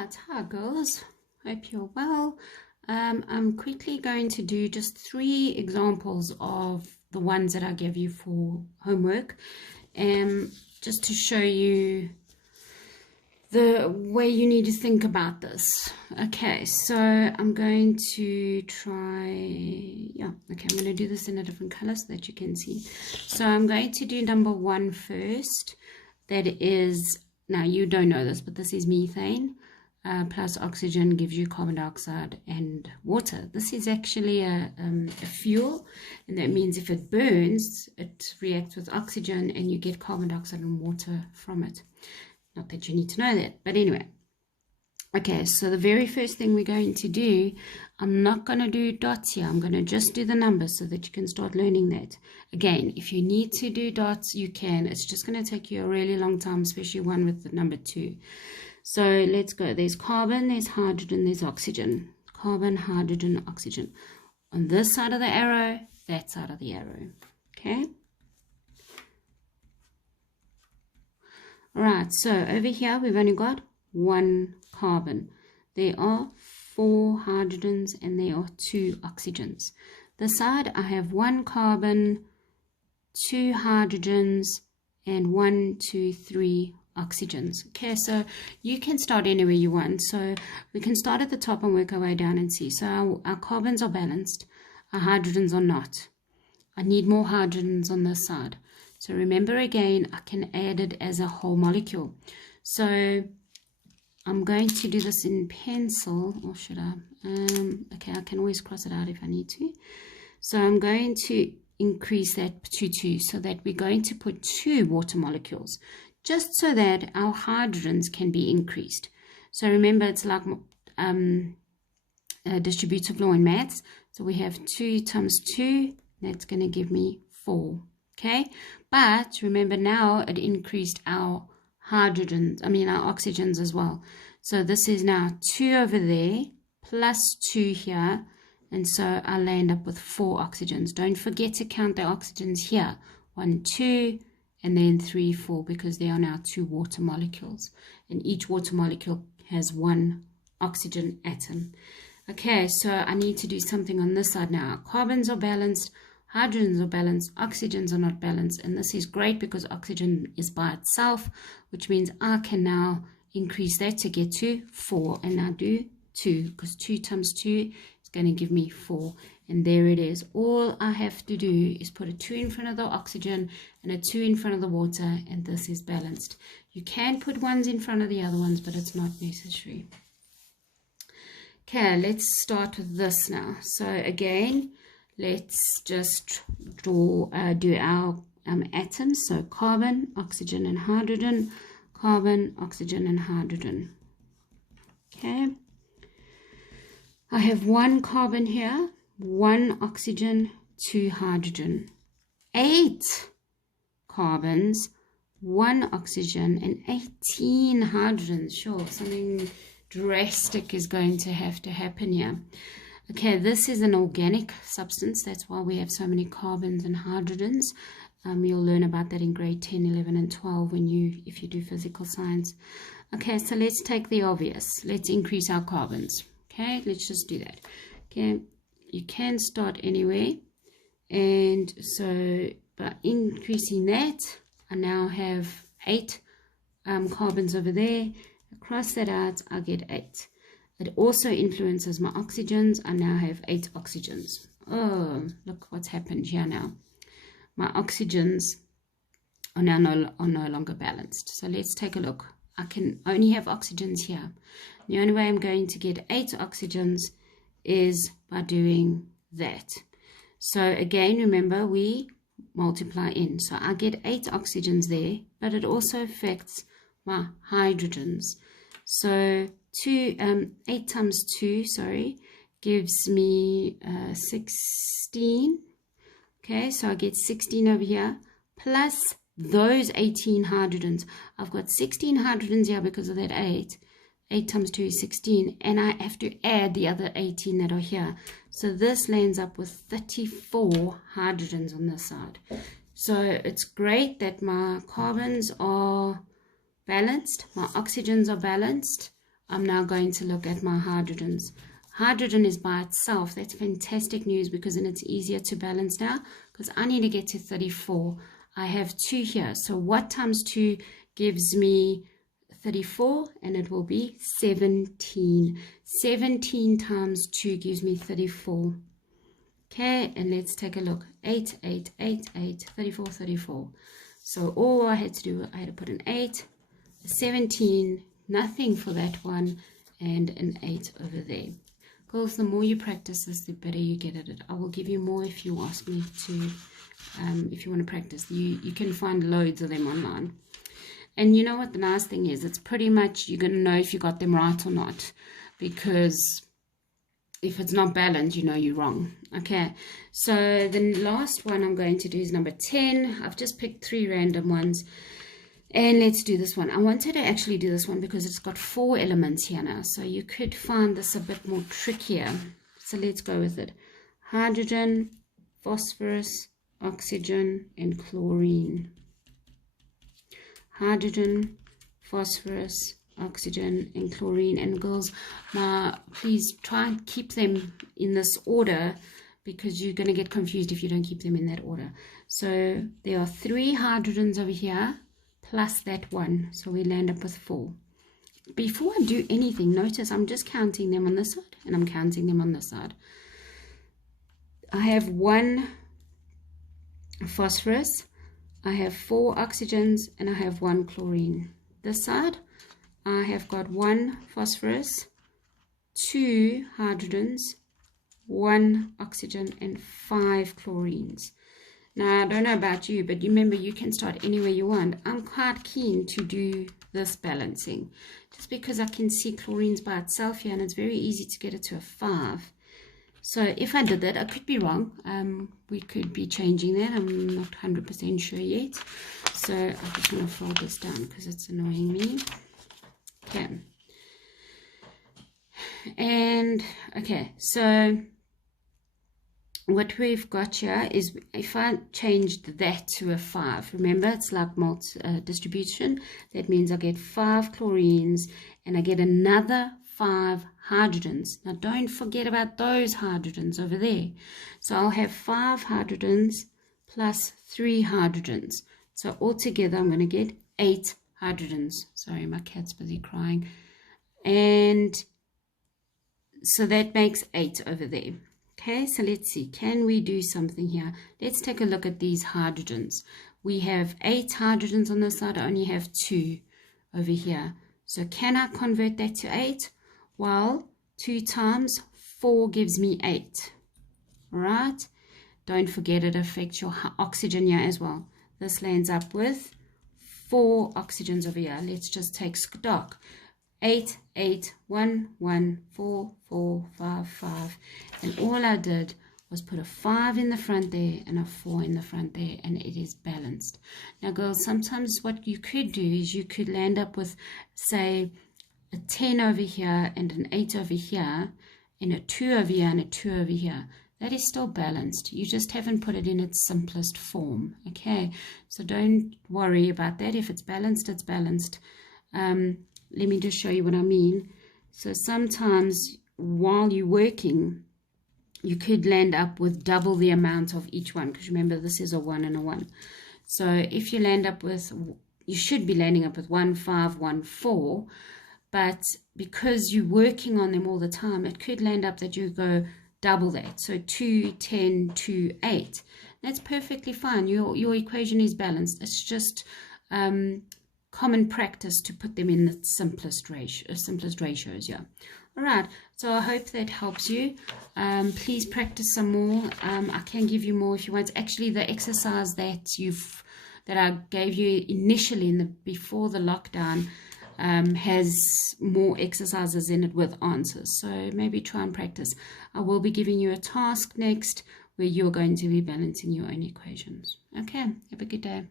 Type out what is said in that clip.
Right, hi girls, hope you're well. I'm quickly going to do just 3 examples of the ones that I gave you for homework, just to show you the way you need to think about this. Okay, so I'm going to I'm going to do this in a different color so that you can see. So I'm going to do number 1 first. That is, now you don't know this, but this is methane. Plus oxygen gives you carbon dioxide and water. This is actually a fuel, and that means if it burns, it reacts with oxygen and you get carbon dioxide and water from it. Not that you need to know that, but anyway. Okay, so the very first thing we're going to do, I'm not going to do dots here. I'm going to just do the numbers so that you can start learning that. Again, if you need to do dots, you can. It's just going to take you a really long time, especially one with the number 2. So let's go. There's carbon, there's hydrogen, there's oxygen. Carbon, hydrogen, oxygen. On this side of the arrow, that side of the arrow. Okay? Alright, so over here we've only got 1 carbon. There are 4 hydrogens and there are 2 oxygens. This side I have 1 carbon, 2 hydrogens, and 1, 2, 3 oxygens. Okay, so you can start anywhere you want. So we can start at the top and work our way down and see. So our carbons are balanced, our hydrogens are not. I need more hydrogens on this side. So remember again, I can add it as a whole molecule. So I'm going to do this in pencil, or should I? Okay, I can always cross it out if I need to. So I'm going to increase that to 2, so that we're going to put 2 water molecules, just so that our hydrogens can be increased. So remember, it's like distributive law in maths. So we have 2 times 2, that's going to give me 4. Okay, but remember now it increased our hydrogens, our oxygens as well. So this is now 2 over there plus 2 here, and so I'll end up with 4 oxygens. Don't forget to count the oxygens here. 1, 2, and then 3, 4, because there are now 2 water molecules, and each water molecule has 1 oxygen atom. Okay, so I need to do something on this side now. Carbons are balanced, hydrogens are balanced, oxygens are not balanced, and this is great because oxygen is by itself, which means I can now increase that to get to 4, and now do 2, because 2 times 2 is going to give me 4, and there it is. All I have to do is put a 2 in front of the oxygen and a 2 in front of the water, and this is balanced. You can put 1s in front of the other ones, but it's not necessary. Okay, let's start with this now. So again, let's just do our atoms. So carbon, oxygen, and hydrogen. Carbon, oxygen, and hydrogen. Okay. I have 1 carbon here, 1 oxygen, 2 hydrogen. 8 carbons, 1 oxygen, and 18 hydrogens. Sure, something drastic is going to have to happen here. Okay, this is an organic substance. That's why we have so many carbons and hydrogens. You'll learn about that in grade 10, 11, and 12 if you do physical science. Okay, so let's take the obvious. Let's increase our carbons. Okay, let's just do that. Okay, you can start anywhere. And so by increasing that, I now have 8 carbons over there. Cross that out, I get 8. It also influences my oxygens. I now have 8 oxygens. Oh, look what's happened here now. My oxygens are now no longer balanced. So let's take a look. I can only have oxygens here. The only way I'm going to get 8 oxygens is by doing that. So again, remember, we multiply in. So I get 8 oxygens there, but it also affects my hydrogens. So 8 times 2, gives me 16. Okay, so I get 16 over here, plus those 18 hydrogens. I've got 16 hydrogens here because of that 8. 8 times 2 is 16, and I have to add the other 18 that are here. So this lands up with 34 hydrogens on this side. So it's great that my carbons are balanced, my oxygens are balanced. I'm now going to look at my hydrogens. Hydrogen is by itself. That's fantastic news, because then it's easier to balance now, because I need to get to 34. I have 2 here. So what times 2 gives me 34? And it will be 17. 17 times 2 gives me 34. Okay, and let's take a look. 8, 8, 8, 8, 34, 34. So all I had to do, I had to put an 8, a 17, nothing for that one, and an 8 over there. Girls, the more you practice this, the better you get at it. I will give you more if you ask me to, if you want to practice. You can find loads of them online. And you know what the nice thing is? It's pretty much, you're going to know if you got them right or not. Because if it's not balanced, you know you're wrong. Okay, so the last one I'm going to do is number 10. I've just picked 3 random ones. And let's do this one. I wanted to actually do this one because it's got 4 elements here now. So you could find this a bit more trickier. So let's go with it. Hydrogen, phosphorus, oxygen, and chlorine. Hydrogen, phosphorus, oxygen, and chlorine. And girls, please try and keep them in this order, because you're going to get confused if you don't keep them in that order. So there are 3 hydrogens over here, plus that 1, so we land up with 4. Before I do anything, notice I'm just counting them on this side, and I'm counting them on this side. I have 1 phosphorus, I have 4 oxygens, and I have 1 chlorine. This side, I have got 1 phosphorus, 2 hydrogens, 1 oxygen, and 5 chlorines. Now, I don't know about you, but remember, you can start anywhere you want. I'm quite keen to do this balancing, just because I can see chlorines by itself here, and it's very easy to get it to a 5. So if I did that, I could be wrong. We could be changing that. I'm not 100% sure yet. So I just want to fold this down because it's annoying me. Okay. And, okay, so what we've got here is, if I changed that to a 5, remember it's like distribution. That means I get 5 chlorines and I get another 5 hydrogens. Now don't forget about those hydrogens over there. So I'll have 5 hydrogens plus 3 hydrogens. So altogether I'm going to get 8 hydrogens. Sorry, my cat's busy crying. And so that makes 8 over there. Okay, so let's see, can we do something here? Let's take a look at these hydrogens. We have 8 hydrogens on this side, I only have 2 over here. So can I convert that to 8? Well, 2 times 4 gives me 8. All right, don't forget it affects your oxygen here as well. This lands up with 4 oxygens over here. Let's just take stock. 8, 8, 1, 1, 4, 4, 5, 5. And all I did was put a 5 in the front there and a 4 in the front there, and it is balanced. Now, girls, sometimes what you could do is you could land up with, say, a 10 over here and an 8 over here, and a 2 over here and a 2 over here. That is still balanced. You just haven't put it in its simplest form. Okay, so don't worry about that. If it's balanced, it's balanced. Let me just show you what I mean. So sometimes while you're working, you could land up with double the amount of each one, because remember, this is a 1 and a 1. So if you land up with, you should be landing up with 1, 5, 1, 4, but because you're working on them all the time, it could land up that you go double that. So 2, 10, 2, 8. That's perfectly fine. Your equation is balanced. It's just common practice to put them in the simplest ratios. Yeah. All right, so I hope that helps you. Please practice some more. I can give you more if you want. Actually, the exercise that I gave you initially before the lockdown has more exercises in it with answers. So maybe try and practice. I will be giving you a task next where you're going to be balancing your own equations. Okay, have a good day.